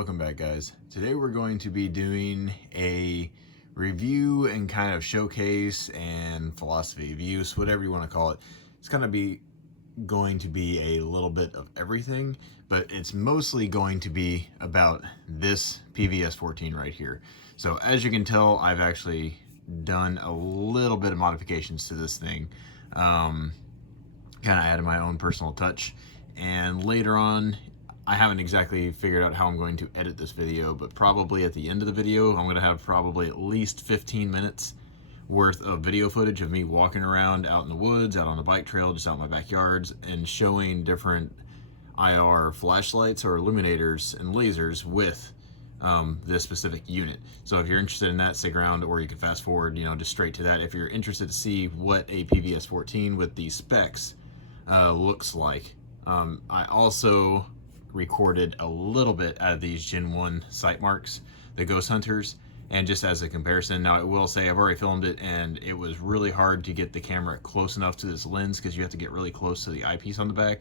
Welcome back, guys. Today we're going to be doing a review and kind of showcase and philosophy of use, whatever you want to call it. It's going to be a little bit of everything, but it's mostly going to be about this PVS14 right here. So as you can tell, I've actually done a little bit of modifications to this thing. Kind of added my own personal touch, and later on, I haven't exactly figured out how I'm going to edit this video, but probably at the end of the video, I'm going to have probably at least 15 minutes worth of video footage of me walking around out in the woods, out on the bike trail, just out in my backyards, and showing different IR flashlights or illuminators and lasers with this specific unit. So if you're interested in that, stick around, or you can fast forward, just straight to that. If you're interested to see what a PVS14 with these specs looks like. I also recorded a little bit out of these Gen 1 sight marks, the Ghost Hunters, and just as a comparison. Now I will say I've already filmed it, and it was really hard to get the camera close enough to this lens because you have to get really close to the eyepiece on the back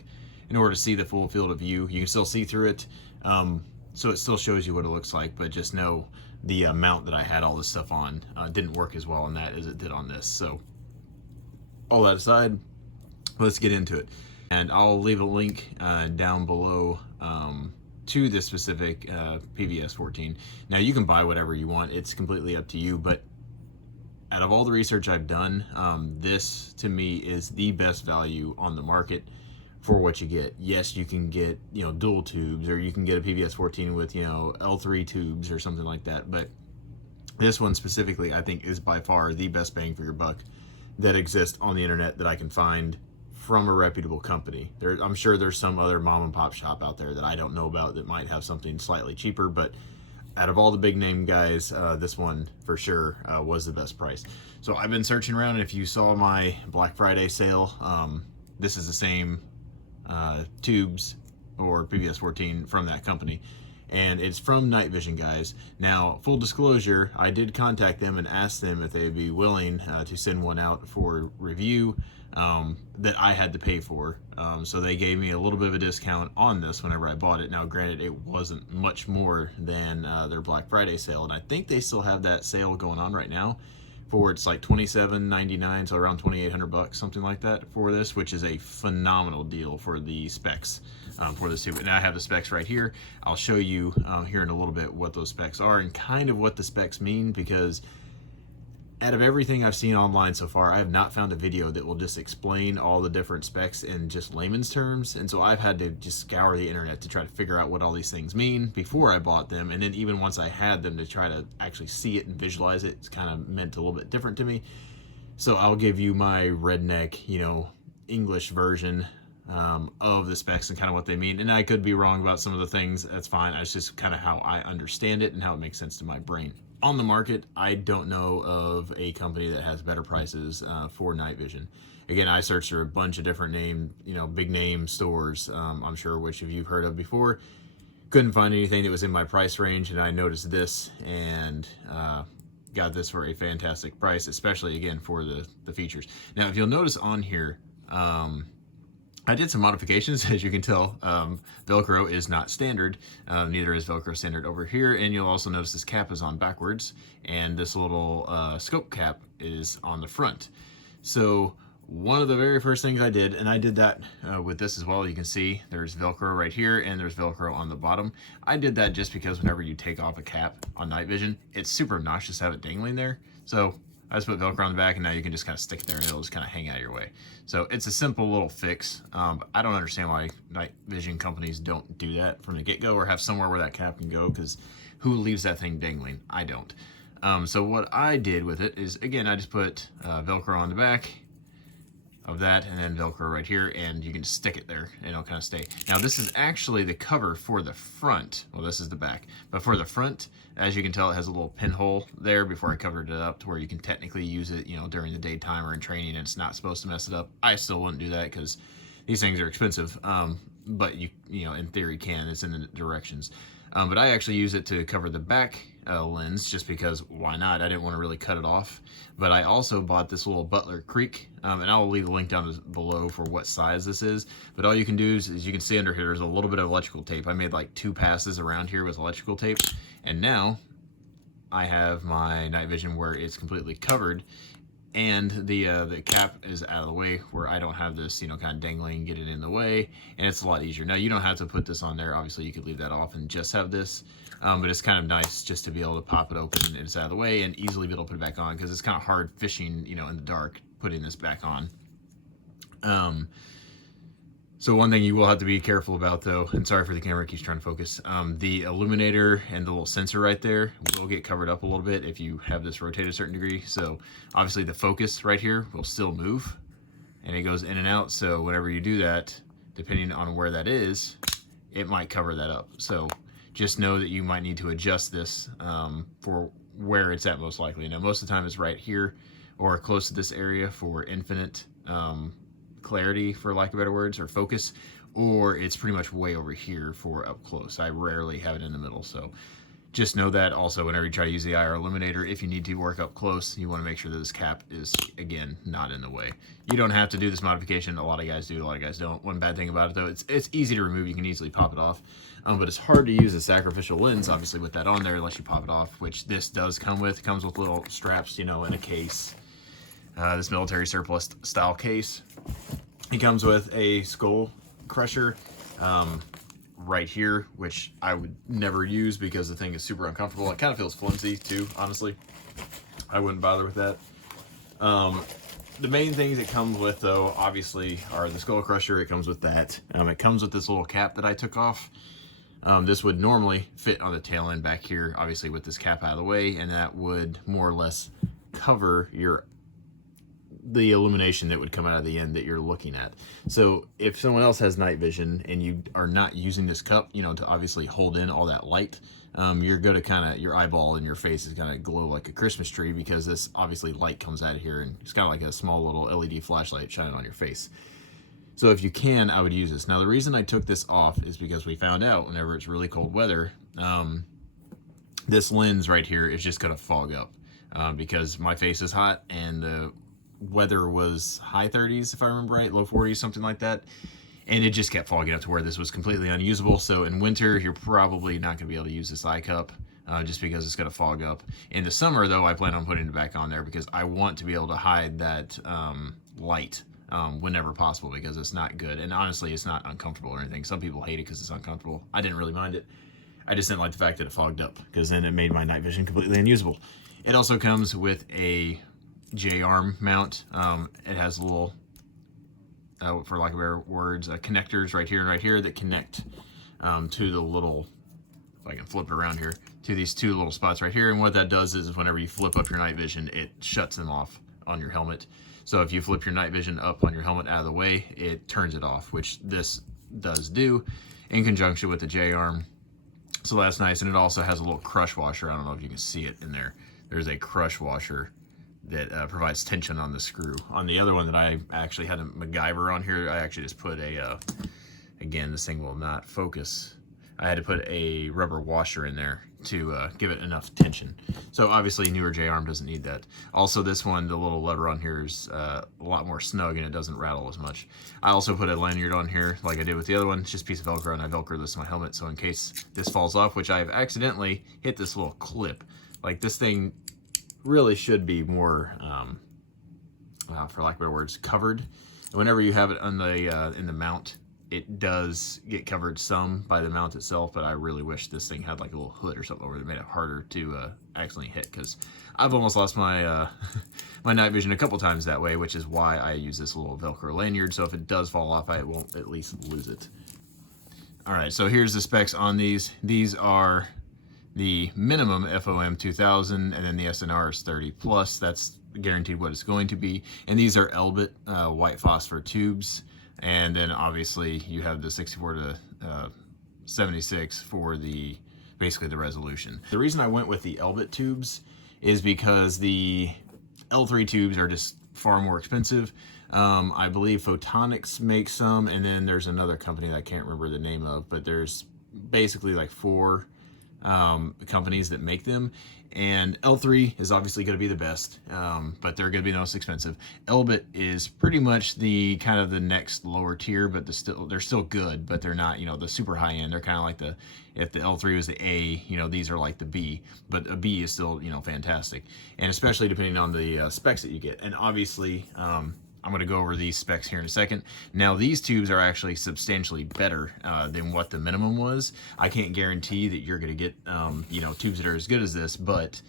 in order to see the full field of view. You can still see through it, so it still shows you what it looks like, but just know the mount that I had all this stuff on didn't work as well on that as it did on this. So all that aside, let's get into it. And I'll leave a link down below to this specific PVS14. Now you can buy whatever you want, it's completely up to you, but out of all the research I've done, this to me is the best value on the market for what you get. Yes, you can get dual tubes, or you can get a PVS14 with L3 tubes or something like that, but this one specifically I think is by far the best bang for your buck that exists on the internet that I can find from a reputable company. I'm sure there's some other mom and pop shop out there that I don't know about that might have something slightly cheaper, but out of all the big name guys, this one for sure was the best price. So I've been searching around, and if you saw my Black Friday sale, this is the same tubes or PVS14 from that company, and it's from Night Vision, guys. Now, full disclosure, I did contact them and ask them if they'd be willing to send one out for review that I had to pay for. So they gave me a little bit of a discount on this whenever I bought it. Now, granted, it wasn't much more than their Black Friday sale, and I think they still have that sale going on right now for, it's like $27.99, so around $2,800, something like that for this, which is a phenomenal deal for the specs for this tube. And I have the specs right here. I'll show you here in a little bit what those specs are and kind of what the specs mean, because out of everything I've seen online so far, I have not found a video that will just explain all the different specs in just layman's terms. And so I've had to just scour the internet to try to figure out what all these things mean before I bought them. And then even once I had them, to try to actually see it and visualize it, it's kind of meant a little bit different to me. So I'll give you my redneck, English version of the specs and kind of what they mean. And I could be wrong about some of the things, that's fine. It's just kind of how I understand it and how it makes sense to my brain. On the market, I don't know of a company that has better prices for night vision. Again, I searched through a bunch of different big name stores, I'm sure which of you've heard of before. Couldn't find anything that was in my price range, and I noticed this and got this for a fantastic price, especially again for the features. Now, if you'll notice on here, I did some modifications. As you can tell, Velcro is not standard. Neither is Velcro standard over here. And you'll also notice this cap is on backwards, and this little scope cap is on the front. So one of the very first things I did, and I did that with this as well, you can see there's Velcro right here and there's Velcro on the bottom. I did that just because whenever you take off a cap on night vision, it's super obnoxious to have it dangling there. So I just put Velcro on the back, and now you can just kind of stick it there and it'll just kind of hang out of your way. So it's a simple little fix. But I don't understand why night vision companies don't do that from the get-go, or have somewhere where that cap can go, because who leaves that thing dangling? I don't. So what I did with it is, again, I just put Velcro on the back of that, and then Velcro right here, and you can just stick it there and it'll kind of stay. Now, this is actually the cover for the front. Well, this is the back, but for the front, as you can tell, it has a little pinhole there before I covered it up to where you can technically use it, during the daytime or in training, and it's not supposed to mess it up. I still wouldn't do that because these things are expensive. but you know, in theory can. It's in the directions. But I actually use it to cover the back lens just because why not? I didn't want to really cut it off. But I also bought this little Butler Creek, and I'll leave a link down below for what size this is. But all you can do is you can see under here, there's a little bit of electrical tape. I made like 2 passes around here with electrical tape. And now I have my night vision where it's completely covered. And the cap is out of the way where I don't have this, you know, kind of dangling, get it in the way, and it's a lot easier. Now you don't have to put this on there. Obviously you could leave that off and just have this, but it's kind of nice just to be able to pop it open and it's out of the way and easily be able to put it back on, because it's kind of hard fishing, you know, in the dark, putting this back on. So one thing you will have to be careful about though, and sorry for the camera, it keeps trying to focus, the illuminator and the little sensor right there will get covered up a little bit if you have this rotated a certain degree. So obviously the focus right here will still move and it goes in and out. So whenever you do that, depending on where that is, it might cover that up. So just know that you might need to adjust this for where it's at most likely. Now most of the time it's right here or close to this area for infinite clarity, for lack of better words, or focus, or it's pretty much way over here for up close. I rarely have it in the middle, so just know that. Also, whenever you try to use the IR illuminator, if you need to work up close, you want to make sure that this cap is, again, not in the way. You don't have to do this modification. A lot of guys do, a lot of guys don't. One bad thing about it though, it's easy to remove. You can easily pop it off, but it's hard to use a sacrificial lens, obviously, with that on there unless you pop it off, which this does come with. It comes with little straps, you know, in a case. This military surplus style case. It comes with a skull crusher right here, which I would never use because the thing is super uncomfortable. It kind of feels flimsy too, honestly. I wouldn't bother with that. The main things it comes with though, obviously, are the skull crusher. It comes with that. It comes with this little cap that I took off. This would normally fit on the tail end back here, obviously with this cap out of the way, and that would more or less cover the illumination that would come out of the end that you're looking at. So if someone else has night vision and you are not using this cup, you know, to obviously hold in all that light, you're going to kind of, your eyeball and your face is going to glow like a Christmas tree, because this obviously light comes out of here and it's kind of like a small little LED flashlight shining on your face. So if you can, I would use this. Now the reason I took this off is because we found out whenever it's really cold weather, this lens right here is just going to fog up because my face is hot and the weather was high 30s, if I remember right, low 40s, something like that. And it just kept fogging up to where this was completely unusable. So in winter, you're probably not going to be able to use this eye cup just because it's going to fog up. In the summer, though, I plan on putting it back on there because I want to be able to hide that light whenever possible, because it's not good. And honestly, it's not uncomfortable or anything. Some people hate it because it's uncomfortable. I didn't really mind it. I just didn't like the fact that it fogged up, because then it made my night vision completely unusable. It also comes with a J-arm mount. It has a little, for lack of better words, connectors right here and right here that connect to the little, if I can flip it around here, to these 2 little spots right here. And what that does is whenever you flip up your night vision, it shuts them off on your helmet. So if you flip your night vision up on your helmet out of the way, it turns it off, which this does do in conjunction with the J-arm. So that's nice. And it also has a little crush washer. I don't know if you can see it in there. There's a crush washer that provides tension on the screw. On the other one that I actually had a MacGyver on here, I actually just put a, again, this thing will not focus. I had to put a rubber washer in there to give it enough tension. So obviously newer J-arm doesn't need that. Also this one, the little lever on here is a lot more snug and it doesn't rattle as much. I also put a lanyard on here like I did with the other one. It's just a piece of Velcro, and I Velcro this to my helmet, so in case this falls off, which I've accidentally hit this little clip. Like, this thing really should be more, for lack of better words, covered. Whenever you have it on the in the mount, it does get covered some by the mount itself, but I really wish this thing had like a little hood or something over it that made it harder to accidentally hit, because I've almost lost my my night vision a couple times that way, which is why I use this little Velcro lanyard, so if it does fall off, I won't at least lose it. All right, so here's the specs on these. These are the minimum FOM 2000, and then the SNR is 30 plus. That's guaranteed what it's going to be. And these are Elbit white phosphor tubes. And then obviously you have the 64 to 76 for the basically the resolution. The reason I went with the Elbit tubes is because the L3 tubes are just far more expensive. I believe Photonics makes some, and then there's another company that I can't remember the name of, but there's basically like 4 companies that make them. And L3 is obviously going to be the best, but they're going to be the most expensive. Elbit is pretty much the kind of the next lower tier, but they're still good, but they're not, you know, the super high end. They're kind of like if the L3 was the A, you know, these are like the B, but a B is still, you know, fantastic. And especially depending on the specs that you get. And obviously, I'm going to go over these specs here in a second. Now, these tubes are actually substantially better than what the minimum was. I can't guarantee that you're going to get, you know, tubes that are as good as this, but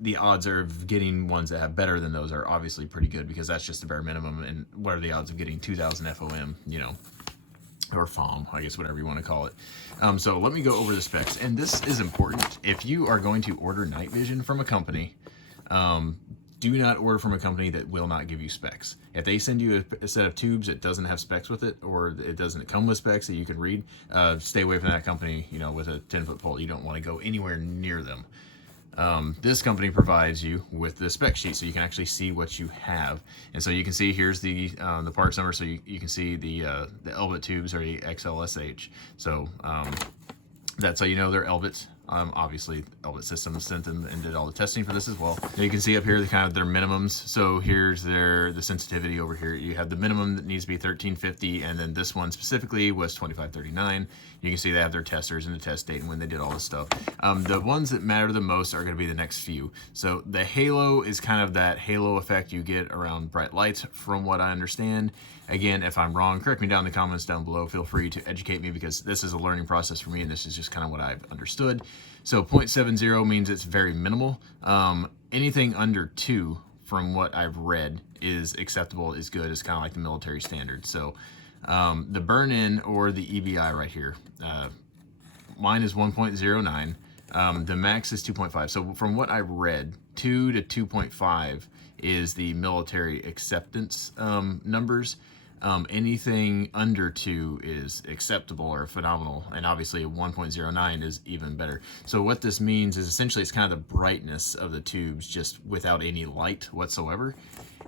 the odds of getting ones that have better than those are obviously pretty good, because that's just the bare minimum. And what are the odds of getting 2000 FOM, you know, or FOM, I guess, whatever you want to call it. So let me go over the specs. And this is important. If you are going to order night vision from a company, do not order from a company that will not give you specs. If they send you a set of tubes that doesn't have specs with it, or it doesn't come with specs that you can read, stay away from that company, you know, with a 10-foot pole. You don't want to go anywhere near them. This company provides you with the spec sheet, so you can actually see what you have. And so you can see here's the parts number, so you can see the Elbit tubes are the XLSH. So that's how you know they're Elbit. Obviously, Elbit Systems sent them and did all the testing for this as well. Now you can see up here the kind of their minimums. So here's the sensitivity over here. You have the minimum that needs to be 1350, and then this one specifically was 2539. You can see they have their testers and the test date and when they did all this stuff. The ones that matter the most are going to be the next few. So the halo is kind of that halo effect you get around bright lights, from what I understand. Again, if I'm wrong, correct me down in the comments down below. Feel free to educate me, because this is a learning process for me, and this is just kind of what I've understood. So 0.70 means it's very minimal. Anything under 2, from what I've read, is acceptable, is good. It's kind of like the military standard. So the burn-in, or the EBI right here, mine is 1.09. The max is 2.5. So from what I've read, 2 to 2.5 is the military acceptance numbers. Anything under 2 is acceptable or phenomenal, and obviously 1.09 is even better. So what this means is essentially it's kind of the brightness of the tubes, just without any light whatsoever.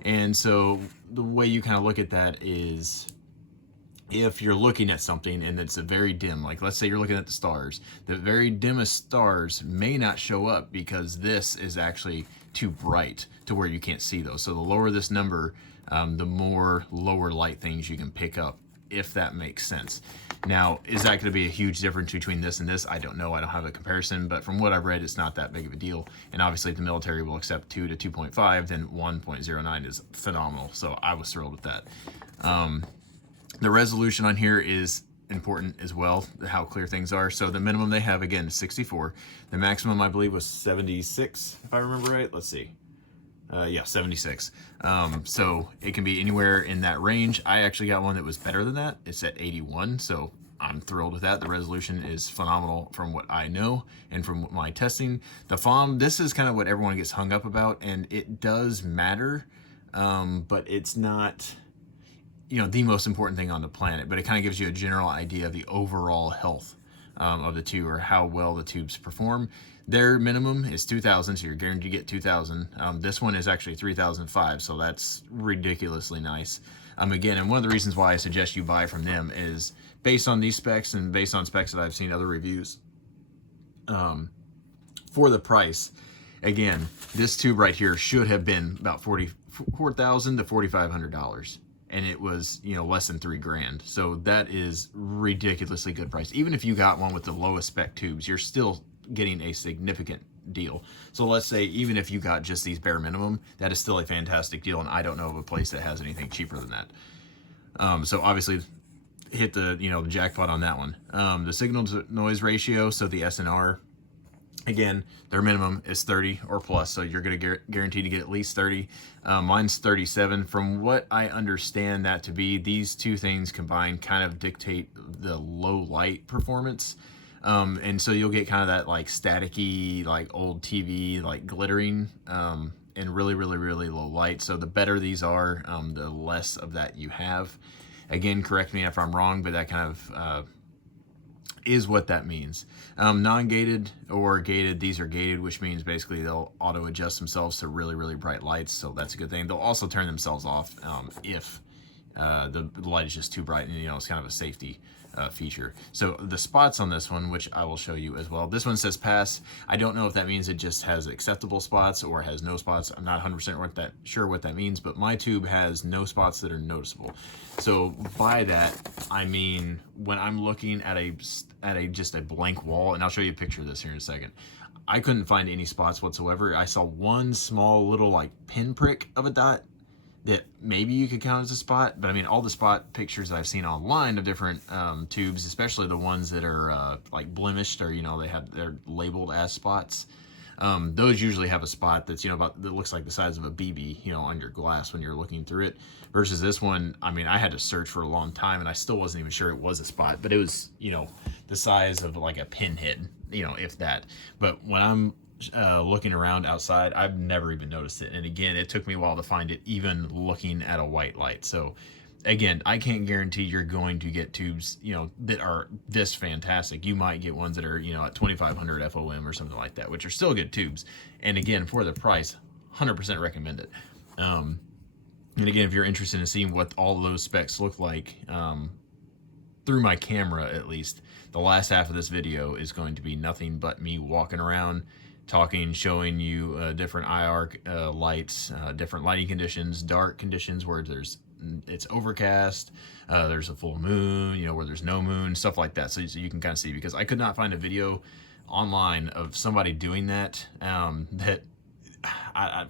And so the way you kind of look at that is, if you're looking at something and it's a very dim, like let's say you're looking at the stars, the very dimmest stars may not show up because this is actually too bright to where you can't see those. So the lower this number, the more lower light things you can pick up, if that makes sense. Now, is that going to be a huge difference between this and this? I don't know. I don't have a comparison, but from what I've read, it's not that big of a deal. And obviously, if the military will accept 2 to 2.5, then 1.09 is phenomenal. So I was thrilled with that. The resolution on here is important as well, how clear things are. So the minimum they have, again, is 64. The maximum, I believe, was 76, if I remember right. Let's see. Yeah, 76. So it can be anywhere in that range. I actually got one that was better than that. It's at 81, so I'm thrilled with that. The resolution is phenomenal from what I know and from my testing. The FOM, this is kind of what everyone gets hung up about, and it does matter, but it's not, you know, the most important thing on the planet, but it kind of gives you a general idea of the overall health of the tube, or how well the tubes perform. Their minimum is 2,000, so you're guaranteed to get 2,000. This one is actually 3,005, so that's ridiculously nice. Again, and one of the reasons why I suggest you buy from them is based on these specs and based on specs that I've seen other reviews. For the price, again, this tube right here should have been about $44,000 to $4,500. And it was, you know, less than $3 grand. So that is ridiculously good price. Even if you got one with the lowest spec tubes, you're still getting a significant deal. So let's say even if you got just these bare minimum, that is still a fantastic deal, and I don't know of a place that has anything cheaper than that. So obviously hit the, you know, the jackpot on that one. The signal to noise ratio, so the SNR, again, their minimum is 30 or plus, so you're going to guarantee to get at least 30. Mine's 37. From what I understand that to be, these two things combined kind of dictate the low light performance. And so you'll get kind of that like staticky, like old TV, like glittering, and really, really, really low light. So the better these are, the less of that you have. Again, correct me if I'm wrong, but that kind of is what that means. Non-gated or gated, these are gated, which means basically they'll auto adjust themselves to really, really bright lights. So that's a good thing. They'll also turn themselves off if the light is just too bright, and you know, it's kind of a safety feature. So the spots on this one, which I will show you as well, this one says pass. I don't know if that means it just has acceptable spots or has no spots. I'm not 100% sure what that means, but my tube has no spots that are noticeable. So by that, I mean when I'm looking at just a blank wall, and I'll show you a picture of this here in a second, I couldn't find any spots whatsoever. I saw one small little like pinprick of a dot that maybe you could count as a spot, but I mean, all the spot pictures that I've seen online of different tubes, especially the ones that are like blemished, or you know, they're labeled as spots. Those usually have a spot that's, you know, that looks like the size of a BB, you know, on your glass when you're looking through it. Versus this one, I mean, I had to search for a long time, and I still wasn't even sure it was a spot, but it was, you know, the size of like a pinhead, you know, if that. But when I'm looking around outside, I've never even noticed it. And again, it took me a while to find it, even looking at a white light. So again, I can't guarantee you're going to get tubes, you know, that are this fantastic. You might get ones that are, you know, at 2500 FOM or something like that, which are still good tubes. And again, for the price, 100% recommend it. And again, if you're interested in seeing what all those specs look like, through my camera at least, the last half of this video is going to be nothing but me walking around, talking, showing you different IR lights, different lighting conditions, dark conditions where it's overcast, there's a full moon, you know, where there's no moon, stuff like that. So you can kind of see, because I could not find a video online of somebody doing that, that I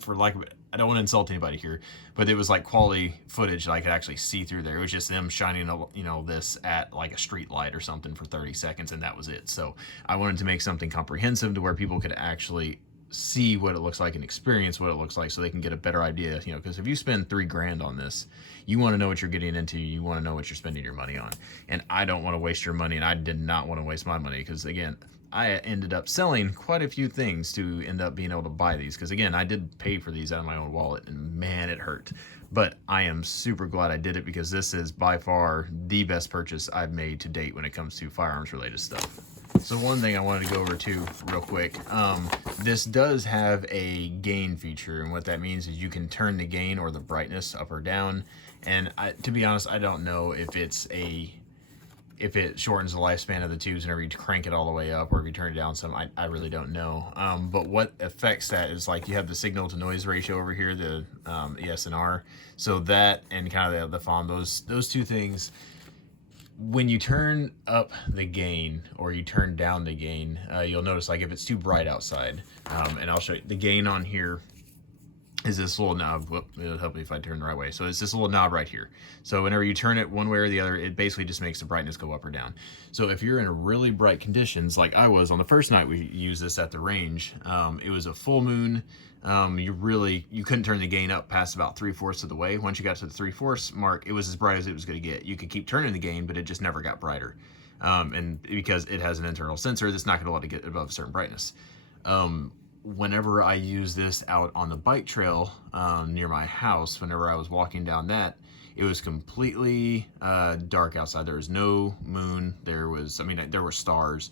don't want to insult anybody here, but it was like quality footage that I could actually see through there. It was just them shining, you know, this at like a street light or something for 30 seconds, and that was it. So I wanted to make something comprehensive to where people could actually see what it looks like and experience what it looks like, so they can get a better idea, you know, because if you spend $3,000 on this, you want to know what you're getting into, you want to know what you're spending your money on. And I don't want to waste your money, and I did not want to waste my money, because again, I ended up selling quite a few things to end up being able to buy these, because again, I did pay for these out of my own wallet, and man, it hurt. But I am super glad I did it, because this is by far the best purchase I've made to date when it comes to firearms related stuff. So one thing I wanted to go over too real quick, this does have a gain feature, and what that means is you can turn the gain or the brightness up or down. And to be honest, I don't know if it shortens the lifespan of the tubes whenever you crank it all the way up, or if you turn it down some. I really don't know. But what affects that is, like, you have the signal to noise ratio over here, the ESNR. So that, and kind of the FOM, those two things, when you turn up the gain or you turn down the gain, you'll notice, like, if it's too bright outside, and I'll show you the gain on here is this little knob. Whoop, it'll help me if I turn the right way. So it's this little knob right here. So whenever you turn it one way or the other, it basically just makes the brightness go up or down. So if you're in really bright conditions, like I was on the first night we used this at the range, it was a full moon. You couldn't turn the gain up past about 3/4 of the way. Once you got to the 3/4 mark, it was as bright as it was going to get. You could keep turning the gain, but it just never got brighter. And because it has an internal sensor that's not going to let it get above a certain brightness. Whenever I use this out on the bike trail near my house, whenever I was walking down that, it was completely dark outside. There was no moon. There were stars.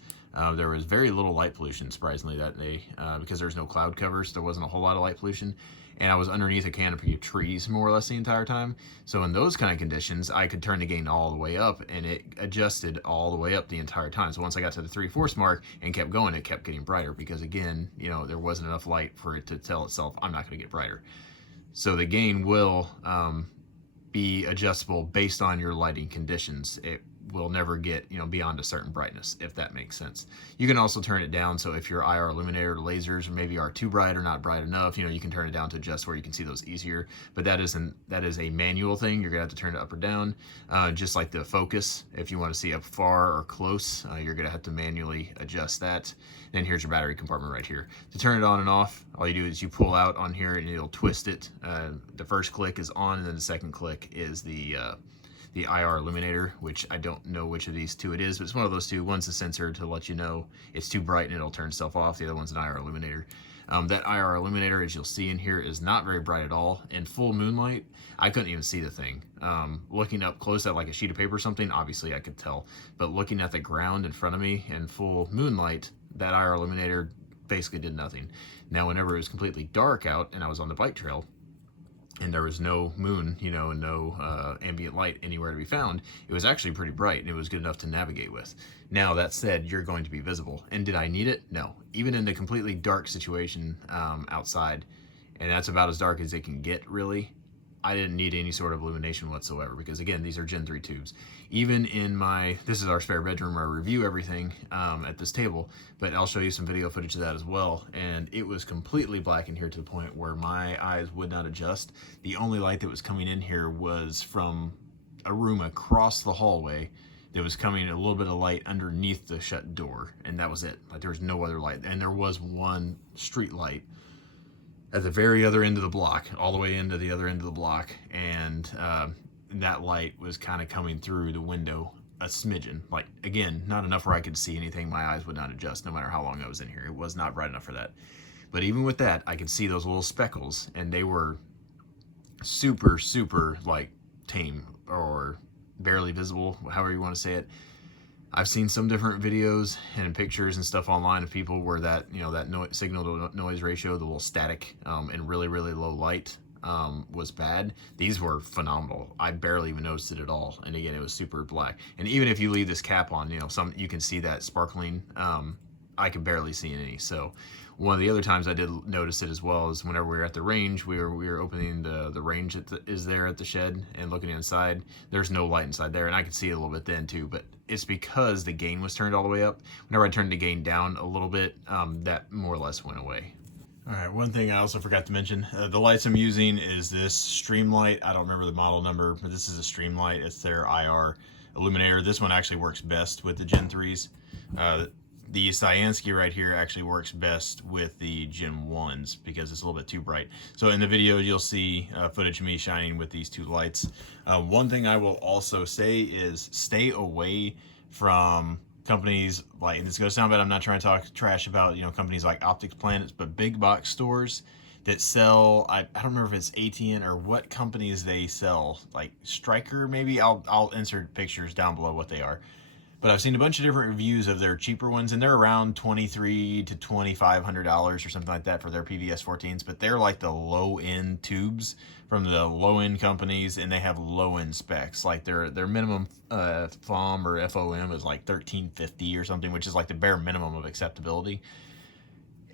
There was very little light pollution, surprisingly, that day, because there's no cloud covers. There wasn't a whole lot of light pollution. And I was underneath a canopy of trees more or less the entire time. So in those kind of conditions, I could turn the gain all the way up, and it adjusted all the way up the entire time. So once I got to the 3/4 mark and kept going, it kept getting brighter, because again, you know, there wasn't enough light for it to tell itself, I'm not going to get brighter. So the gain will be adjustable based on your lighting conditions. It will never get, you know, beyond a certain brightness, if that makes sense. You can also turn it down, so if your IR illuminator lasers maybe are too bright or not bright enough, you know, you can turn it down to just where you can see those easier. But that is a manual thing. You're gonna have to turn it up or down, just like the focus. If you want to see up far or close, you're gonna have to manually adjust that. Then here's your battery compartment right here. To turn it on and off, all you do is you pull out on here and it'll twist it. The first click is on, and then the second click is the the IR illuminator, which I don't know which of these two it is, but it's one of those two. One's a sensor to let you know it's too bright and it'll turn itself off. The other one's an IR illuminator. That IR illuminator, as you'll see in here, is not very bright at all. In full moonlight, I couldn't even see the thing. Looking up close at like a sheet of paper or something, obviously I could tell. But looking at the ground in front of me in full moonlight, that IR illuminator basically did nothing. Now, whenever it was completely dark out and I was on the bike trail, and there was no moon, you know, and no ambient light anywhere to be found, it was actually pretty bright and it was good enough to navigate with. Now, that said, you're going to be visible. And did I need it? No. Even in the completely dark situation outside, and that's about as dark as it can get, really, I didn't need any sort of illumination whatsoever, because again, these are Gen 3 tubes. Even in my, this is our spare bedroom where I review everything at this table, but I'll show you some video footage of that as well. And it was completely black in here to the point where my eyes would not adjust. The only light that was coming in here was from a room across the hallway. There was coming a little bit of light underneath the shut door, and that was it. Like, there was no other light. And there was one street light at the very other end of the block, all the way into the other end of the block, and that light was kind of coming through the window a smidgen. Like, again, not enough where I could see anything. My eyes would not adjust no matter how long I was in here. It was not bright enough for that. But even with that, I could see those little speckles, and they were super, super, like, tame or barely visible, however you want to say it. I've seen some different videos and pictures and stuff online of people where that, you know, that signal to noise ratio, the little static and really, really low light was bad. These were phenomenal. I barely even noticed it at all. And again, it was super black. And even if you leave this cap on, you know, you can see that sparkling. I could barely see any. So one of the other times I did notice it as well is whenever we were at the range, we were opening the range that is there at the shed and looking inside. There's no light inside there, and I could see it a little bit then too, but it's because the gain was turned all the way up. Whenever I turned the gain down a little bit, that more or less went away. All right, one thing I also forgot to mention, the lights I'm using is this Streamlight. I don't remember the model number, but this is a Streamlight. It's their IR illuminator. This one actually works best with the Gen 3s. The Cyansky right here actually works best with the Gen 1s because it's a little bit too bright. So in the video, you'll see footage of me shining with these two lights. One thing I will also say is stay away from companies like, and this is going to sound bad, I'm not trying to talk trash about, you know, companies like Optics Planets, but big box stores that sell, I don't remember if it's ATN or what companies they sell, like Stryker maybe. I'll insert pictures down below what they are. But I've seen a bunch of different reviews of their cheaper ones, and they're around $2,300 to $2,500 or something like that for their PVS14s. But they're like the low-end tubes from the low-end companies, and they have low-end specs. Like their minimum FOM or FOM is like $1,350 or something, which is like the bare minimum of acceptability.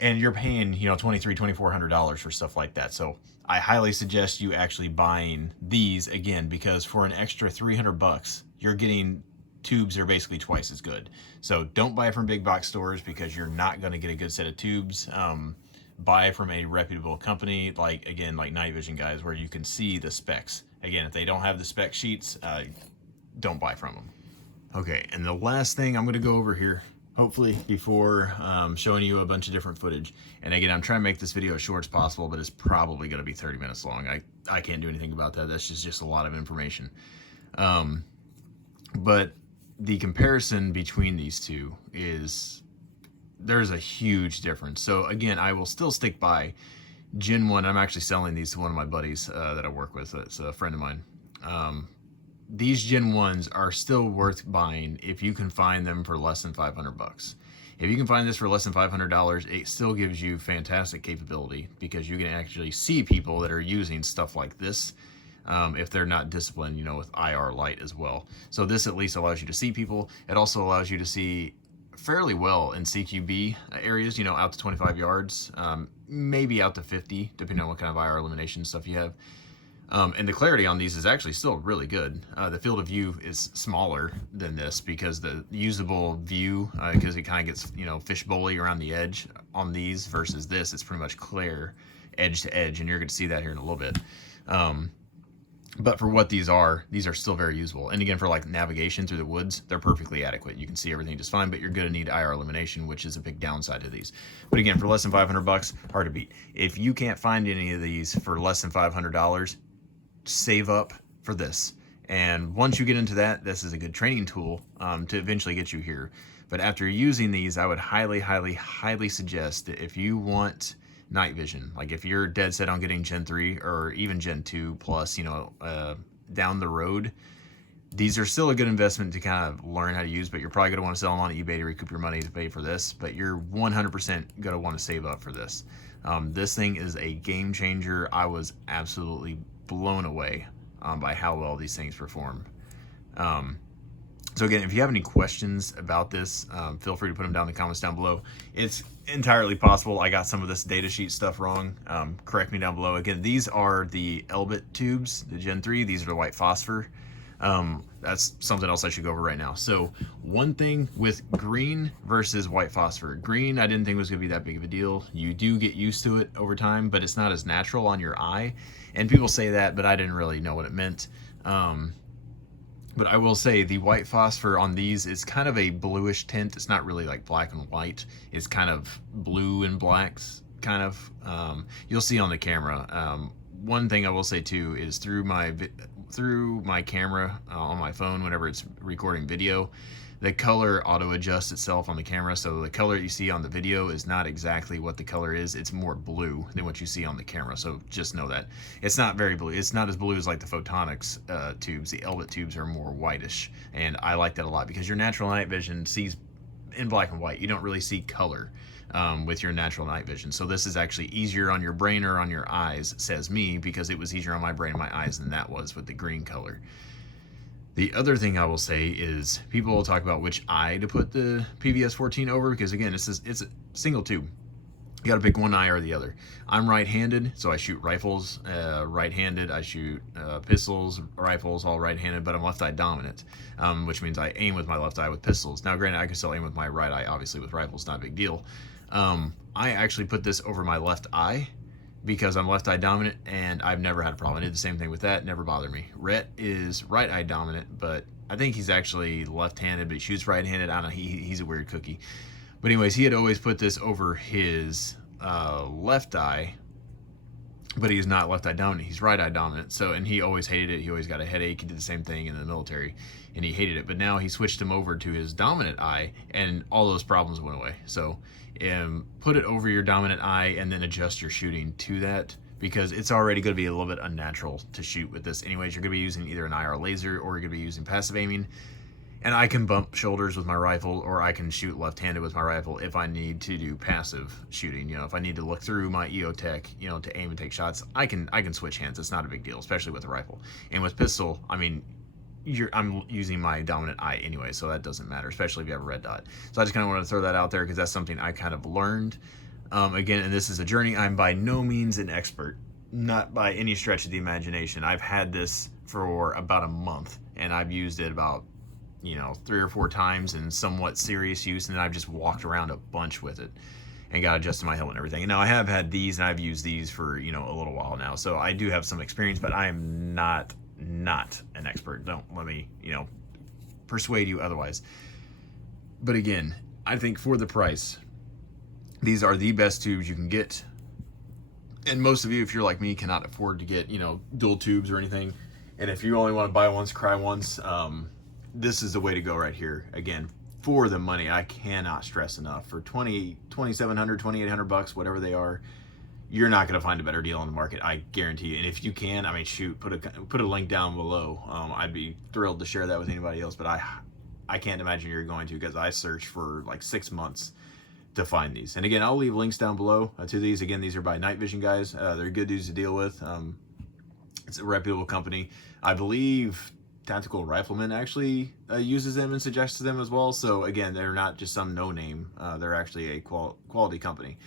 And you're paying, you know, $2,300, $2,400 for stuff like that. So I highly suggest you actually buying these again, because for an extra $300, you're getting tubes are basically twice as good. So don't buy from big box stores because you're not going to get a good set of tubes. Buy from a reputable company, like, again, like Night Vision guys, where you can see the specs. Again, if they don't have the spec sheets, don't buy from them. Okay, and the last thing I'm going to go over here, hopefully before showing you a bunch of different footage. And again, I'm trying to make this video as short as possible, but it's probably going to be 30 minutes long. I can't do anything about that. That's just a lot of information. But the comparison between these two is, there's a huge difference. So again, I will still stick by Gen 1. I'm actually selling these to one of my buddies that I work with. It's a friend of mine. These Gen 1s are still worth buying if you can find them for less than $500. If you can find this for less than $500, it still gives you fantastic capability because you can actually see people that are using stuff like this. If they're not disciplined, you know, with IR light as well. So this at least allows you to see people. It also allows you to see fairly well in CQB areas, you know, out to 25 yards, maybe out to 50, depending on what kind of IR illumination stuff you have. And the clarity on these is actually still really good. The field of view is smaller than this because the usable view, because it kind of gets, you know, fishbowly around the edge on these versus this, it's pretty much clear edge to edge, and you're going to see that here in a little bit. But for what these are still very usable. And again, for like navigation through the woods, they're perfectly adequate. You can see everything just fine, but you're going to need IR illumination, which is a big downside to these. But again, for less than $500, hard to beat. If you can't find any of these for less than $500, save up for this And once you get into that, this is a good training tool to eventually get you here. But after using these, I would highly suggest that if you want night vision, like if you're dead set on getting Gen 3 or even Gen 2 plus, you know, down the road, these are still a good investment to kind of learn how to use, but you're probably gonna wanna sell them on eBay to recoup your money to pay for this, but you're 100% gonna wanna save up for this. This thing is a game changer. I was absolutely blown away by how well these things perform. So again, if you have any questions about this, feel free to put them down in the comments down below. It's entirely possible I got some of this data sheet stuff wrong. Correct me down below. Again, these are the Elbit tubes, the Gen 3. These are the white phosphor. That's something else I should go over right now. So one thing with green versus white phosphor. Green, I didn't think was gonna be that big of a deal. You do get used to it over time, but it's not as natural on your eye. And people say that, but I didn't really know what it meant. But I will say the white phosphor on these is kind of a bluish tint. It's not really like black and white. It's kind of blue and blacks, kind of. You'll see on the camera. One thing I will say too is through my camera on my phone, whenever it's recording video, the color auto adjusts itself on the camera. So the color you see on the video is not exactly what the color is. It's more blue than what you see on the camera. So just know that it's not very blue. It's not as blue as like the Photonics tubes. The Elbit tubes are more whitish. And I like that a lot because your natural night vision sees in black and white. You don't really see color with your natural night vision. So this is actually easier on your brain or on your eyes, says me, because it was easier on my brain and my eyes than that was with the green color. The other thing I will say is people will talk about which eye to put the PVS14 over, because again, it's a single tube. You got to pick one eye or the other. I'm right-handed, so I shoot rifles right-handed. I shoot pistols, rifles, all right-handed, but I'm left-eye dominant, which means I aim with my left eye with pistols. Now, granted, I can still aim with my right eye, obviously, with rifles, not a big deal. I actually put this over my left eye because I'm left eye dominant, and I've never had a problem. I did the same thing with that, never bothered me. Rhett is right eye dominant, but I think he's actually left-handed, but he shoots right-handed. I don't know, he's a weird cookie. But anyways, he had always put this over his left eye, but he's not left eye dominant, he's right eye dominant. So, and he always hated it. He always got a headache. He did the same thing in the military, and he hated it. But now he switched him over to his dominant eye, and all those problems went away. So put it over your dominant eye and then adjust your shooting to that, because it's already going to be a little bit unnatural to shoot with this anyways. You're going to be using either an IR laser or you're going to be using passive aiming. And I can bump shoulders with my rifle, or I can shoot left-handed with my rifle if I need to do passive shooting. You know, if I need to look through my EOTech, you know, to aim and take shots, I can switch hands. It's not a big deal, especially with a rifle. And with pistol, I mean, I'm using my dominant eye anyway, so that doesn't matter, especially if you have a red dot. So I just kind of wanted to throw that out there because that's something I kind of learned. Again, and this is a journey. I'm by no means an expert, not by any stretch of the imagination. I've had this for about a month, and I've used it about, you know, 3 or 4 times in somewhat serious use, and then I've just walked around a bunch with it and got adjusted to my hilt and everything. And now I have had these, and I've used these for, you know, a little while now, so I do have some experience, but I am not an expert. Don't let me, you know, persuade you otherwise. But again, I think for the price, these are the best tubes you can get. And most of you, if you're like me, cannot afford to get, you know, dual tubes or anything. And if you only want to buy once, cry once, this is the way to go right here. Again, for the money, I cannot stress enough. For $2,700, $2,800, whatever they are, you're not going to find a better deal on the market, I guarantee you. And if you can, I mean, shoot, put a link down below. I'd be thrilled to share that with anybody else, but I can't imagine you're going to, because I searched for like 6 months to find these. And again, I'll leave links down below to these. Again, these are by Night Vision guys. They're good dudes to deal with. It's a reputable company. I believe Tactical Rifleman actually uses them and suggests them as well. So again, they're not just some no-name. They're actually a quality company.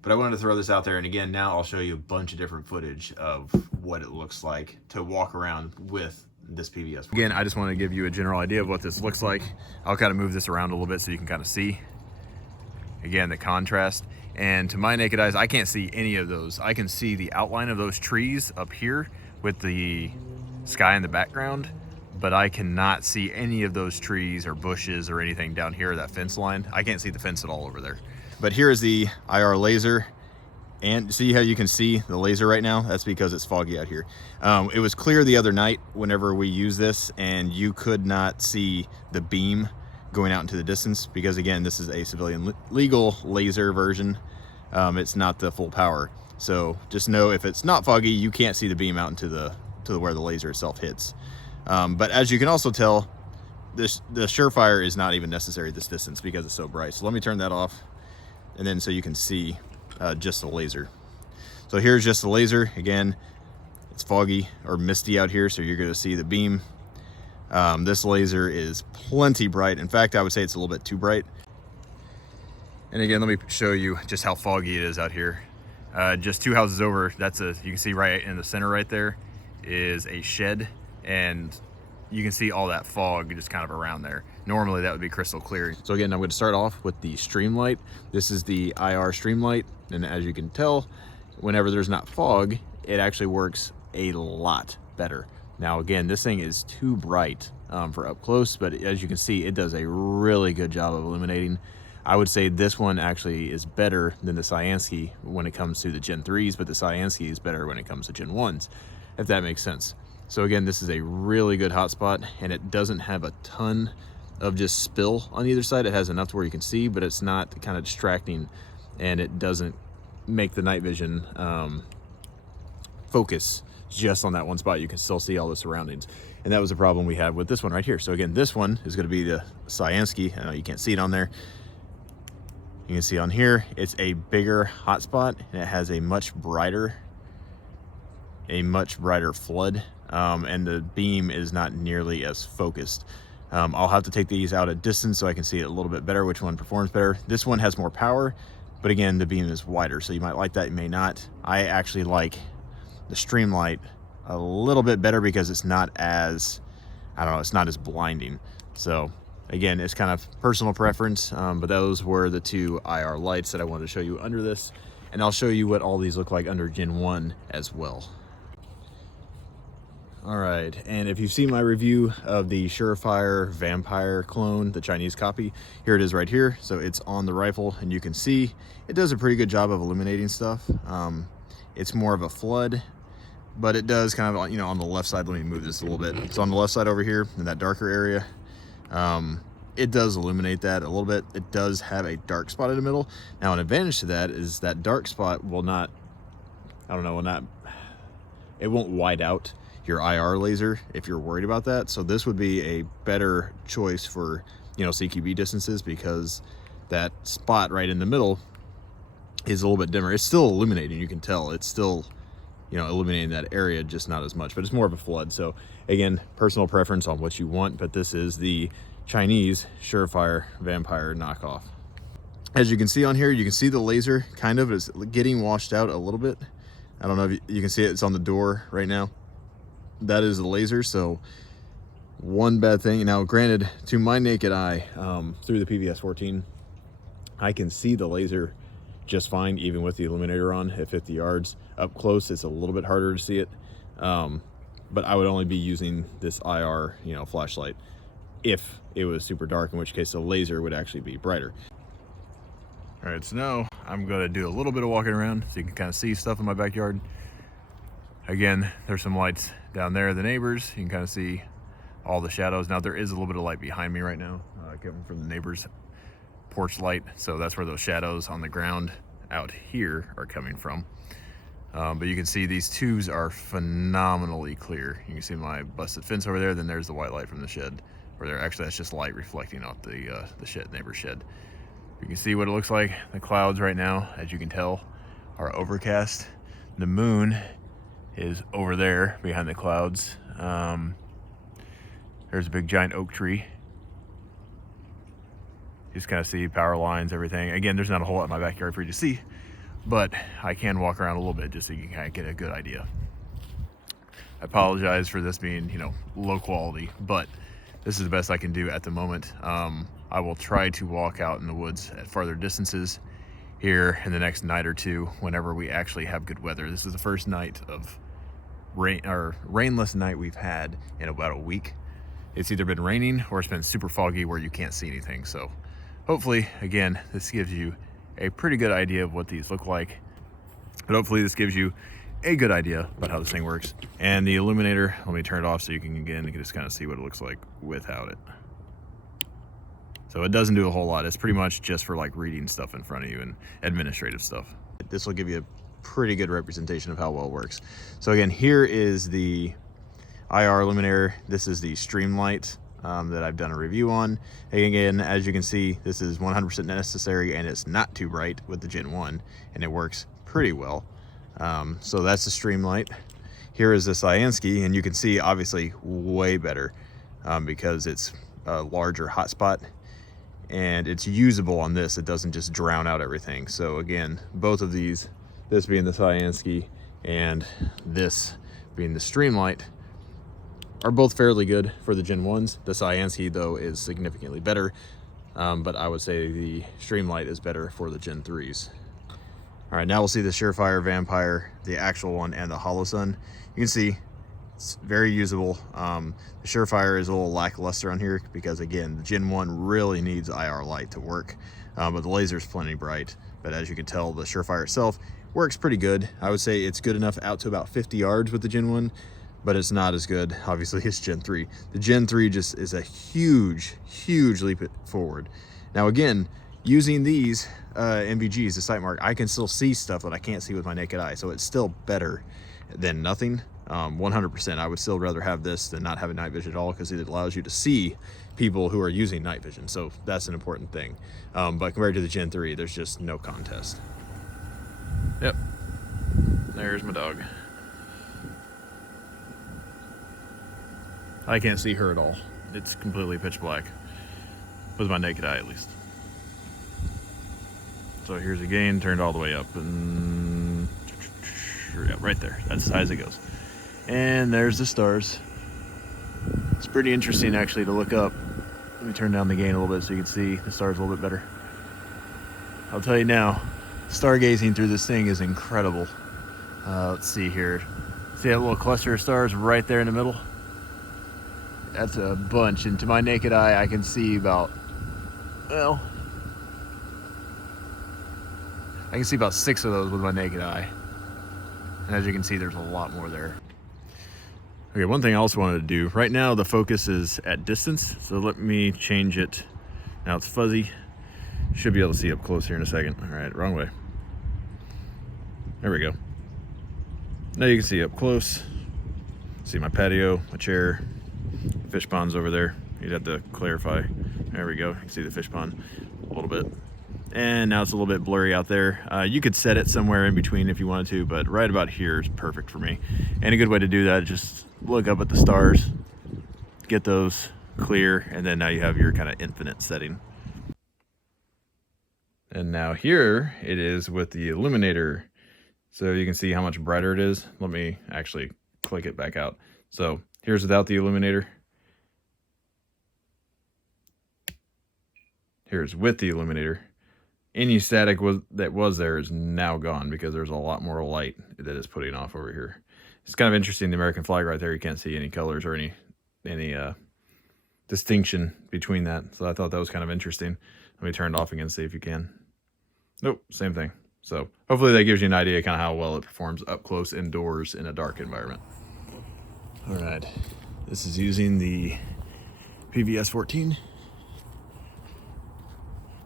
But I wanted to throw this out there, and again, now I'll show you a bunch of different footage of what it looks like to walk around with this PVS. Again, I just want to give you a general idea of what this looks like. I'll kind of move this around a little bit so you can kind of see. Again, the contrast. And to my naked eyes, I can't see any of those. I can see the outline of those trees up here with the sky in the background, but I cannot see any of those trees or bushes or anything down here, that fence line. I can't see the fence at all over there. But here is the IR laser. And see how you can see the laser right now? That's because it's foggy out here. It was clear the other night whenever we used this, and you could not see the beam going out into the distance because, again, this is a civilian legal laser version. It's not the full power. So just know if it's not foggy, you can't see the beam out into where the laser itself hits. But as you can also tell, the Surefire is not even necessary at this distance because it's so bright. So let me turn that off, and then so you can see just the laser. So here's just the laser. Again, it's foggy or misty out here, so you're going to see the beam. This laser is plenty bright. In fact, I would say it's a little bit too bright. And again, let me show you just how foggy it is out here. Just 2 houses over, you can see right in the center right there is a shed, and you can see all that fog just kind of around there. Normally that would be crystal clear. So again, I'm going to start off with the Streamlight. This is the IR Streamlight, and as you can tell, whenever there's not fog, it actually works a lot better. Now again, this thing is too bright for up close, but as you can see, it does a really good job of illuminating. I would say this one actually is better than the Cyansky when it comes to the Gen 3s, but the Cyansky is better when it comes to Gen 1s, if that makes sense. So again, this is a really good hotspot, and it doesn't have a ton of just spill on either side. It has enough to where you can see, but it's not kind of distracting, and it doesn't make the night vision focus just on that one spot. You can still see all the surroundings, and that was the problem we had with this one right here. So again, this one is going to be the Cyansky. I know you can't see it on there. You can see on here, it's a bigger hotspot, and it has a much brighter flood, and the beam is not nearly as focused. I'll have to take these out at distance so I can see it a little bit better, which one performs better. This one has more power, but again, the beam is wider, so you might like that, you may not. I actually like the Streamlight a little bit better because it's not as, I don't know, it's not as blinding. So again, it's kind of personal preference, but those were the 2 IR lights that I wanted to show you under this, and I'll show you what all these look like under Gen 1 as well. All right, and if you've seen my review of the Surefire Vampire clone, the Chinese copy, here it is right here. So it's on the rifle, and you can see it does a pretty good job of illuminating stuff. It's more of a flood, but it does kind of, you know, on the left side. Let me move this a little bit. So on the left side over here in that darker area, it does illuminate that a little bit. It does have a dark spot in the middle. Now, an advantage to that is that dark spot will not, it won't wide out your IR laser if you're worried about that. So this would be a better choice for, you know, CQB distances, because that spot right in the middle is a little bit dimmer. It's still illuminating, you can tell. It's still, you know, illuminating that area, just not as much, but it's more of a flood. So again, personal preference on what you want, but this is the Chinese Surefire Vampire knockoff. As you can see on here, you can see the laser kind of is getting washed out a little bit. I don't know if you can see it, it's on the door right now. That is the laser. So one bad thing, now granted, to my naked eye, through the PVS14, I can see the laser just fine, even with the illuminator on at 50 yards. Up close, it's a little bit harder to see it. But I would only be using this IR, you know, flashlight if it was super dark, in which case the laser would actually be brighter. All right, so now I'm gonna do a little bit of walking around so you can kind of see stuff in my backyard. Again, there's some lights down there, the neighbors. You can kind of see all the shadows. Now there is a little bit of light behind me right now, coming from the neighbor's porch light. So that's where those shadows on the ground out here are coming from. But you can see these tubes are phenomenally clear. You can see my busted fence over there. Then there's the white light from the shed over there. Actually, that's just light reflecting off the shed, neighbor's shed. You can see what it looks like. The clouds right now, as you can tell, are overcast. The moon is over there behind the clouds. There's a big giant oak tree. Just kind of see power lines, everything. Again, there's not a whole lot in my backyard for you to see, but I can walk around a little bit just so you can kind of get a good idea. I apologize for this being, you know, low quality, but this is the best I can do at the moment. I will try to walk out in the woods at farther distances here in the next night or two whenever we actually have good weather. This is the first night of rain, or rainless night we've had in about a week. It's either been raining or it's been super foggy where you can't see anything. So hopefully, again, this gives you a pretty good idea of what these look like. But hopefully this gives you a good idea about how this thing works. And the illuminator, let me turn it off so you can just kind of see what it looks like without it. So it doesn't do a whole lot. It's pretty much just for like reading stuff in front of you and administrative stuff. This will give you a pretty good representation of how well it works. So again, here is the IR illuminator. This is the Streamlight that I've done a review on. And again, as you can see, this is 100% necessary, and it's not too bright with the Gen 1, and it works pretty well. So that's the Streamlight. Here is the Cyansky, and you can see obviously way better because it's a larger hotspot, and it's usable on this. It doesn't just drown out everything. So again, both of these, this being the Cyansky and this being the Streamlight, are both fairly good for the Gen 1s. The Cyansky though is significantly better, but I would say the Streamlight is better for the Gen 3s. All right, now we'll see the Surefire Vampire, the actual one, and the Hollow Sun. You can see it's very usable. The Surefire is a little lackluster on here because again, the Gen 1 really needs IR light to work, but the laser's plenty bright. But as you can tell, the Surefire itself works pretty good. I would say it's good enough out to about 50 yards with the Gen 1, but it's not as good, obviously, as Gen 3. The Gen 3 just is a huge, huge leap forward. Now again, using these NVGs, the sight mark, I can still see stuff that I can't see with my naked eye, so it's still better than nothing. 100%. I would still rather have this than not having night vision at all, because it allows you to see people who are using night vision, so that's an important thing. But compared to the Gen 3, there's just no contest. Yep, there's my dog. I can't see her at all. It's completely pitch black, with my naked eye at least. So here's the gain turned all the way up, and yeah, right there. That's as high as it goes. And there's the stars. It's pretty interesting actually to look up. Let me turn down the gain a little bit so you can see the stars a little bit better. I'll tell you now, stargazing through this thing is incredible. Let's see here. See that little cluster of stars right there in the middle? That's a bunch, and to my naked eye, I can see about, well, I can see about 6 of those with my naked eye. And as you can see, there's a lot more there. Okay, one thing I also wanted to do, right now the focus is at distance, so let me change it. Now it's fuzzy. Should be able to see up close here in a second. All right, wrong way. There we go. Now you can see up close. See my patio, my chair, fish ponds over there. You'd have to clarify. There we go. You can see the fish pond a little bit. And now it's a little bit blurry out there. You could set it somewhere in between if you wanted to, but right about here is perfect for me. And a good way to do that is just look up at the stars, get those clear, and then now you have your kind of infinite setting. And now here it is with the illuminator. So you can see how much brighter it is. Let me actually click it back out. So here's without the illuminator. Here's with the illuminator. Any static that was there is now gone because there's a lot more light that it's putting off over here. It's kind of interesting, the American flag right there, you can't see any colors or any distinction between that. So I thought that was kind of interesting. Let me turn it off again, see if you can. Nope, same thing. So hopefully that gives you an idea kind of how well it performs up close indoors in a dark environment. All right, this is using the PVS14.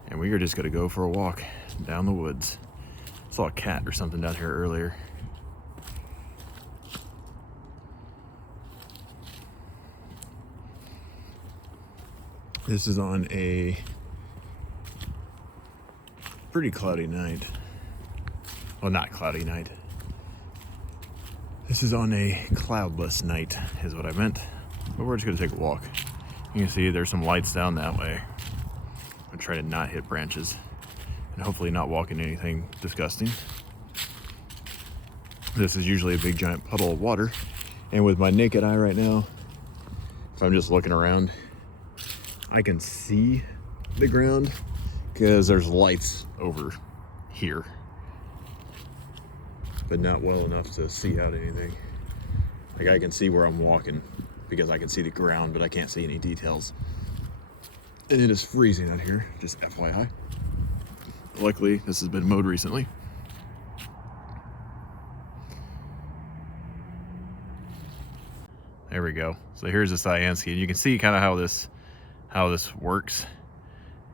And we are just gonna go for a walk down the woods. Saw a cat or something down here earlier. This is on a pretty cloudy night. Well, not cloudy night. This is on a cloudless night, is what I meant. But we're just gonna take a walk. You can see there's some lights down that way. I'm trying to not hit branches and hopefully not walk into anything disgusting. This is usually a big giant puddle of water, and with my naked eye right now, if I'm just looking around, I can see the ground because there's lights over here, but not well enough to see out anything. Like I can see where I'm walking because I can see the ground, but I can't see any details. And it is freezing out here, just FYI. Luckily, this has been mowed recently. There we go. So here's the Cyansky, and you can see kind of how this works.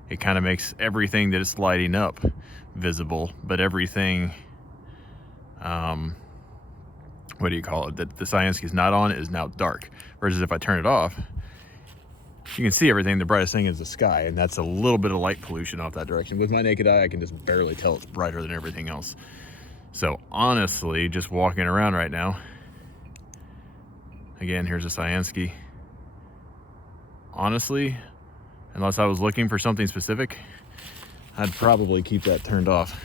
It kind of makes everything that it's lighting up visible, but everything, what do you call it, that the Cyansky is not on is now dark. Versus if I turn it off, you can see everything. The brightest thing is the sky, and that's a little bit of light pollution off that direction. With my naked eye, I can just barely tell it's brighter than everything else. So honestly, just walking around right now, again, here's a Cyansky. Honestly, unless I was looking for something specific, I'd probably keep that turned off.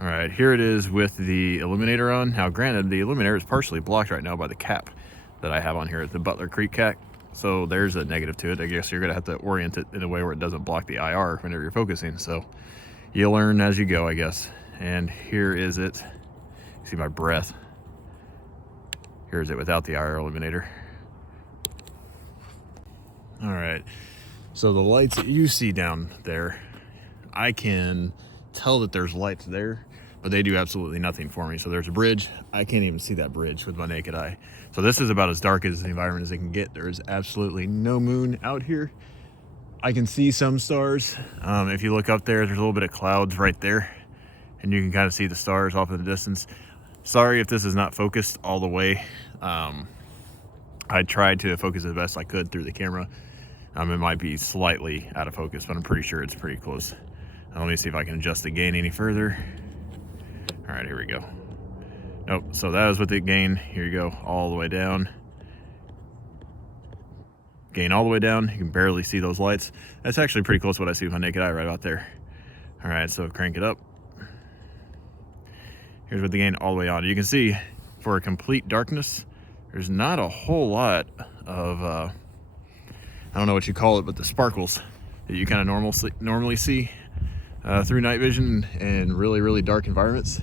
All right, here it is with the illuminator on. Now granted, the illuminator is partially blocked right now by the cap that I have on here, the Butler Creek cap. So there's a negative to it. I guess you're gonna have to orient it in a way where it doesn't block the IR whenever you're focusing. So you learn as you go, I guess. And here is it. See my breath. Here's it without the IR illuminator. All right, so the lights that you see down there, I can tell that there's lights there, but they do absolutely nothing for me. So there's a bridge. I can't even see that bridge with my naked eye. So this is about as dark as the environment as it can get. There is absolutely no moon out here. I can see some stars. If you look up there, there's a little bit of clouds right there, and you can kind of see the stars off in the distance. Sorry if this is not focused all the way. I tried to focus as best I could through the camera. It might be slightly out of focus, but I'm pretty sure it's pretty close. Let me see if I can adjust the gain any further. All right, here we go. Nope, so that is with the gain. Here you go, all the way down. Gain all the way down. You can barely see those lights. That's actually pretty close to what I see with my naked eye right about there. All right, so crank it up. Here's with the gain all the way on. You can see for a complete darkness, there's not a whole lot of, I don't know what you call it, but the sparkles that you kind of normally see through night vision in really, really dark environments.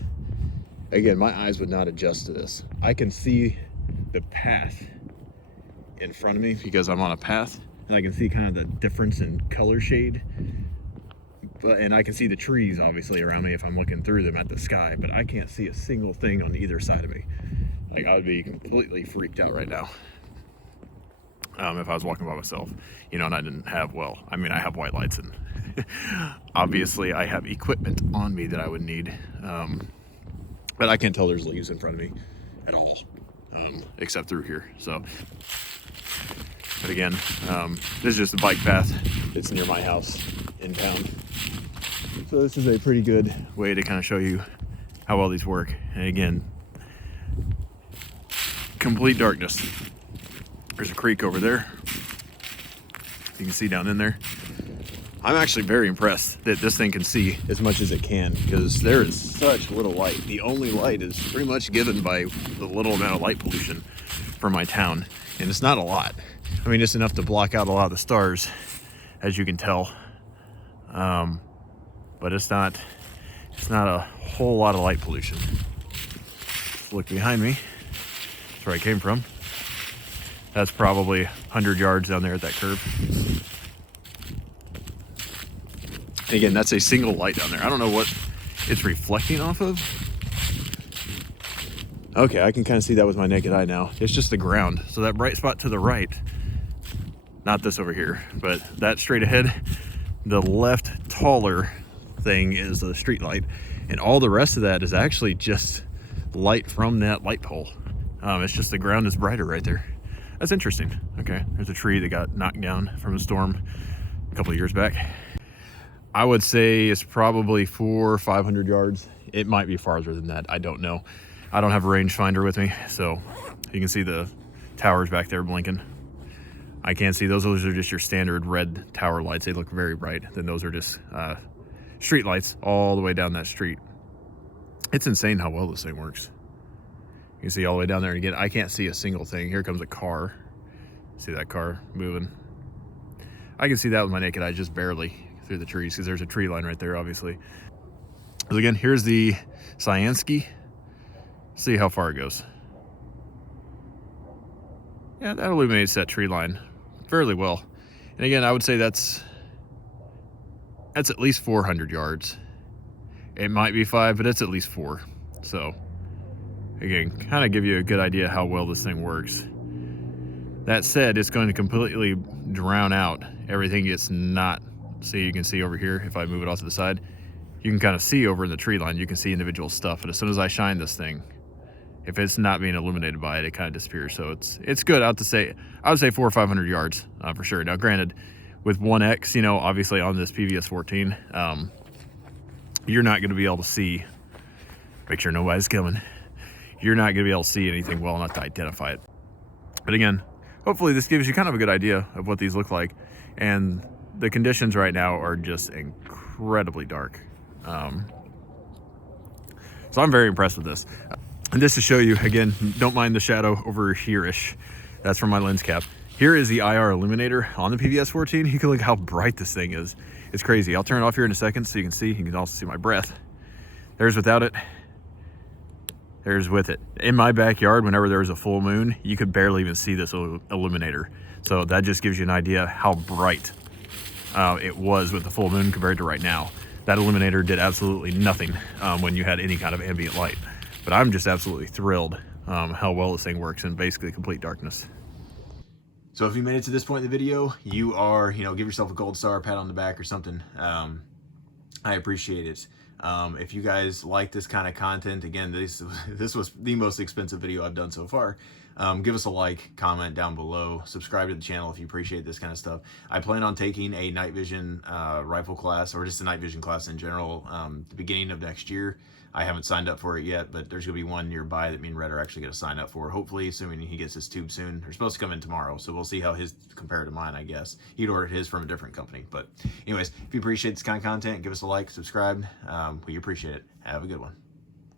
Again, my eyes would not adjust to this. I can see the path in front of me because I'm on a path, and I can see kind of the difference in color shade. And I can see the trees obviously around me if I'm looking through them at the sky, but I can't see a single thing on either side of me. Like, I would be completely freaked out right now if I was walking by myself, you know, and I didn't have, well, I mean, I have white lights, and obviously I have equipment on me that I would need, but I can't tell there's leaves in front of me at all, except through here. So, but again, this is just a bike path. It's near my house in town. So this is a pretty good way to kind of show you how well these work. And again, complete darkness. There's a creek over there. You can see down in there. I'm actually very impressed that this thing can see as much as it can, because there is such little light. The only light is pretty much given by the little amount of light pollution from my town. And it's not a lot. I mean, it's enough to block out a lot of the stars, as you can tell. But it's not a whole lot of light pollution. Look behind me. That's where I came from. That's probably 100 yards down there at that curve. And again, that's a single light down there. I don't know what it's reflecting off of. Okay, I can kind of see that with my naked eye now. It's just the ground. So that bright spot to the right, not this over here, but that straight ahead, the left taller thing is the street light. And all the rest of that is actually just light from that light pole. It's just the ground is brighter right there. That's interesting. Okay, there's a tree that got knocked down from a storm a couple of years back. I would say it's probably 400 or 500 yards. It might be farther than that. I don't know. I don't have a rangefinder with me, so you can see the towers back there blinking. I can't see those. Those are just your standard red tower lights. They look very bright. Then those are just street lights all the way down that street. It's insane how well this thing works. You can see all the way down there, and again, I can't see a single thing. Here comes a car. See that car moving? I can see that with my naked eye just barely through the trees, because there's a tree line right there, obviously. So again, here's the Cyansky. See how far it goes. Yeah, that illuminates that tree line fairly well. And again, I would say that's at least 400 yards. It might be 5, but it's at least 4. So again, kind of give you a good idea how well this thing works. That said, it's going to completely drown out everything it's not. See, you can see over here, if I move it off to the side, you can kind of see over in the tree line, you can see individual stuff. But as soon as I shine this thing, if it's not being illuminated by it, it kind of disappears. So it's good out to say, I would say 400 or 500 yards for sure. Now, granted, with 1X, you know, obviously on this PVS14, you're not going to be able to see, make sure nobody's coming. You're not going to be able to see anything well enough to identify it. But again, hopefully this gives you kind of a good idea of what these look like. And the conditions right now are just incredibly dark. So I'm very impressed with this. And just to show you, again, don't mind the shadow over here-ish. That's from my lens cap. Here is the IR illuminator on the PVS14. You can look how bright this thing is. It's crazy. I'll turn it off here in a second so you can see. You can also see my breath. There's without it. There's with it. In my backyard, whenever there was a full moon, you could barely even see this illuminator. So that just gives you an idea how bright it was with the full moon compared to right now. That illuminator did absolutely nothing when you had any kind of ambient light. But I'm just absolutely thrilled how well this thing works in basically complete darkness. So if you made it to this point in the video, you are, you know, give yourself a gold star, pat on the back or something. I appreciate it. If you guys like this kind of content, again, this was the most expensive video I've done so far. Give us a like, comment down below, subscribe to the channel if you appreciate this kind of stuff. I plan on taking a night vision rifle class, or just a night vision class in general, the beginning of next year. I haven't signed up for it yet, but there's gonna be one nearby that me and Red are actually gonna sign up for, hopefully, assuming he gets his tube soon. They're supposed to come in tomorrow, so we'll see how his compare to mine, I guess. He'd ordered his from a different company. But anyways, if you appreciate this kind of content, give us a like, subscribe. We appreciate it. Have a good one.